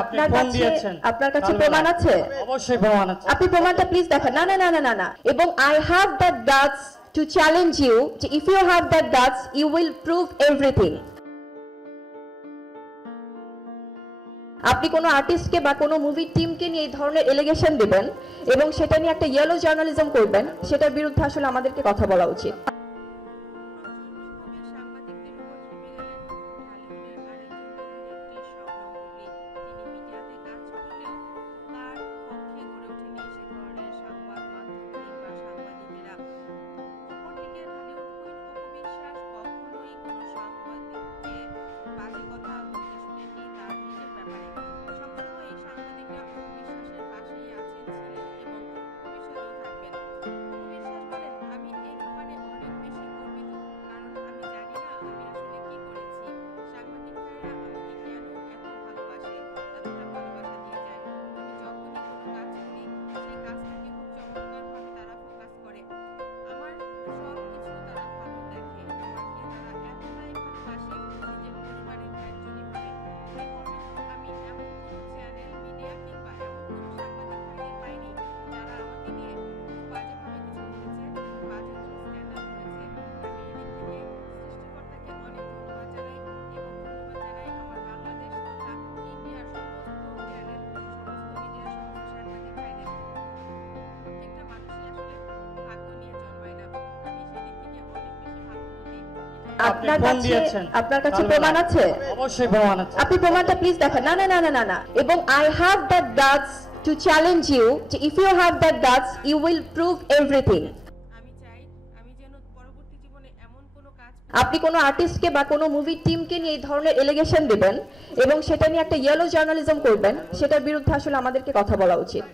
আপনার কাছে প্রমাণ আছে? অবশ্যই প্রমাণ আছে। আপনি প্রমাণটা প্লিজ দেখান। না না না না না না, এবং I have that guts to challenge you, if you have that guts you will prove everything. আপনি কোনো আর্টিস্টকে বা কোনো মুভির টিমকে নিয়ে এই ধরনের এলিগেশন দিবেন এবং সেটা নিয়ে একটা ইয়েলো জার্নালিজম করবেন, সেটার বিরুদ্ধে আসলে আমাদেরকে কথা বলা উচিত। আপনার কাছে প্রমাণ আছে? অবশ্যই প্রমাণ আছে। আপনি প্রমাণটা প্লিজ দেখান। না না না না না না, এবং I have that guts to challenge you, if you have that guts you will prove everything. আপনি কোনো আর্টিস্টকে বা কোনো মুভির টিমকে নিয়ে এই ধরনের এলিগেশন দিবেন এবং সেটা নিয়ে একটা ইয়েলো জার্নালিজম করবেন, সেটার বিরুদ্ধে আসলে আমাদেরকে কথা বলা উচিত।